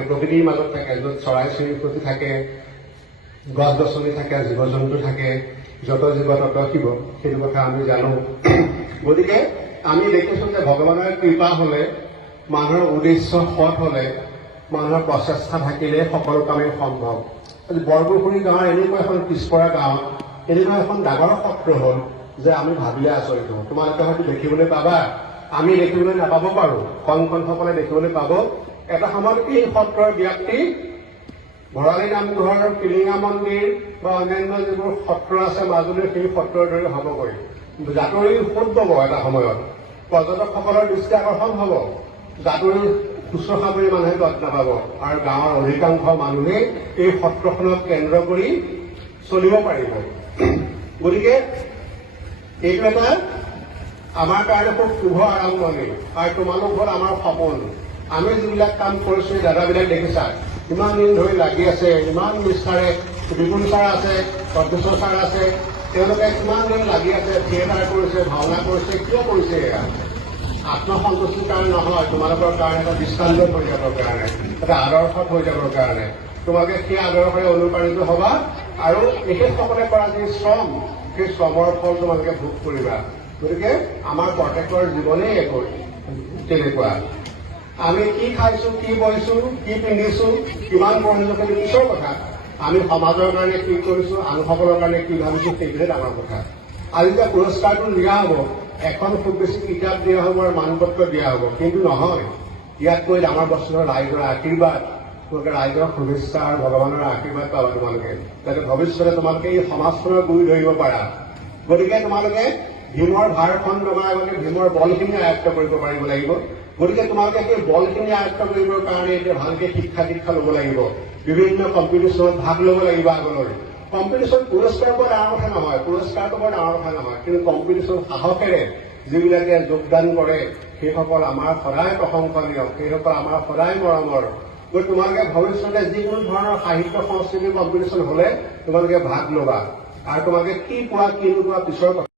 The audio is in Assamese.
থাকে, প্ৰকৃতিৰ মাজত থাকে, য'ত চৰাই চিৰিকটি থাকে, গছ গছনি থাকে, জীৱ জন্তু থাকে, যত জীৱ তত শিৱ, সেইটো কথা আমি জানো। গতিকে আমি দেখিছো যে ভগৱানৰ কৃপা হলে, মানুহৰ উদ্দেশ্য সৎ হলে, মানুহৰ প্ৰচেষ্টা থাকিলে সকলো কামেই সম্ভৱ। বৰপুখুৰী গাঁৱৰ এনেকুৱা এখন পিছপৰা গাঁৱত এনেকুৱা এখন ডাঙৰ সত্ৰ হ'ল যে আমি ভাবিলে আচৰিত হওঁ। তোমালোকে হয়তো দেখিবলৈ পাবা, আমি দেখিবলৈ নাপাব পাৰো, কণ দেখিবলৈ পাব। এটা সময়ত এই সত্ৰৰ ব্যক্তি ভৰালী নামঘৰ, টিলিঙা মন্দিৰ বা অন্যান্য যিবোৰ সত্ৰ আছে মাজুলীৰ, সেই সত্ৰৰ দৰে হ'বগৈ। জাতৰি সোঁত বব এটা সময়ত, পৰ্যটকসকলৰ দৃষ্টি আকৰ্ষণ হ'ব, জাতৰি শুশ্ৰূষা কৰি মানুহে তত নাপাব, আৰু গাঁৱৰ অধিকাংশ মানুহে এই সত্ৰখনক কেন্দ্ৰ কৰি চলিব পাৰিব। গতিকে এইটো এটা আমাৰ কাৰণে খুব শুভ আৰম্ভণি, আৰু তোমালোক হ'ল আমাৰ সপোন। আমি যিবিলাক কাম কৰিছো, দাদাবিলাক দেখিছা ইমান দিন ধৰি লাগি আছে, ইমান নিষ্ঠাৰে। বিপুল ছাৰ আছে, পদ্মেশ্বৰ ছাৰ আছে, তেওঁলোকে কিমান দিন লাগি আছে, থিয়েটাৰ কৰিছে, ভাওনা কৰিছে। কিয় কৰিছে এয়া? আত্মসন্তুষ্টিৰ কাৰণে নহয়, তোমালোকৰ কাৰণে এটা দৃষ্টান্ত হৈ যাবৰ কাৰণে, এটা আদৰ্শ হৈ যাবৰ কাৰণে। তোমালোকে সেই আদৰ্শৰে অনুপ্ৰাণিত হবা, আৰু তেখেতসকলে কৰা যি শ্ৰম, সেই শ্ৰমৰ ফল তোমালোকে ভোগ কৰিবা। গতিকে আমাৰ প্ৰত্যেকৰ জীৱনেই তেনেকুৱা। আমি কি খাইছো, কি বৈছো, কি পিন্ধিছো, কিমান পঢ়িছো, সেইটো পিছৰ কথা। আমি সমাজৰ কাৰণে কি কৰিছো, আনসকলৰ কাৰণে কি ভাবিছো, সেইটোহে ডাঙৰ কথা। আজি যে পুৰস্কাৰটো দিয়া হ'ব, এখন খুব বেছি কিতাপ দিয়া হ'ব আৰু মানপত্ৰ দিয়া হ'ব, কিন্তু নহয়। ইয়াতকৈ ডাঙৰ বস্তু হ'ল ৰাইজৰ আশীৰ্বাদ। তোমালোকে ৰাইজৰ শুভেচ্ছা আৰু ভগৱানৰ আশীৰ্বাদ পাবা তোমালোকে, যাতে ভৱিষ্যতে তোমালোকে এই সমাজখনৰ গুৰি ধৰিব পাৰা। গতিকে তোমালোকে ভীমৰ ভাৰখন নমাৰ আগতে ভীমৰ বলখিনি আয়ত্ব কৰিব পাৰিব লাগিব। গতিকে তোমালোকে সেই বলখিনি আয়ত্ব কৰিবৰ কাৰণে এতিয়া ভালকে শিক্ষা ল'ব লাগিব, বিভিন্ন কম্পিটিশ্যনত ভাগ ল'ব লাগিব আগলৈ। কম্পিটিশ্যন পুৰস্কাৰ বৰ ডাঙৰ কথা নহয়, পুৰস্কাৰটো বৰ ডাঙৰ কথা নহয়, কিন্তু কম্পিটিশ্যন সাহসেৰে যিবিলাকে যোগদান কৰে সেইসকল আমাৰ সদায় প্ৰশংসনীয়, সেইসকল আমাৰ সদায় মৰমৰ। গতিকে তোমালোকে ভৱিষ্যতে যিকোনো ধৰণৰ সাহিত্য সংস্কৃতিৰ কম্পিটিশ্যন হলে তোমালোকে ভাগ ল'বা, আৰু তোমালোকে কি পোৱা কি নোপোৱা পিছৰ কথা।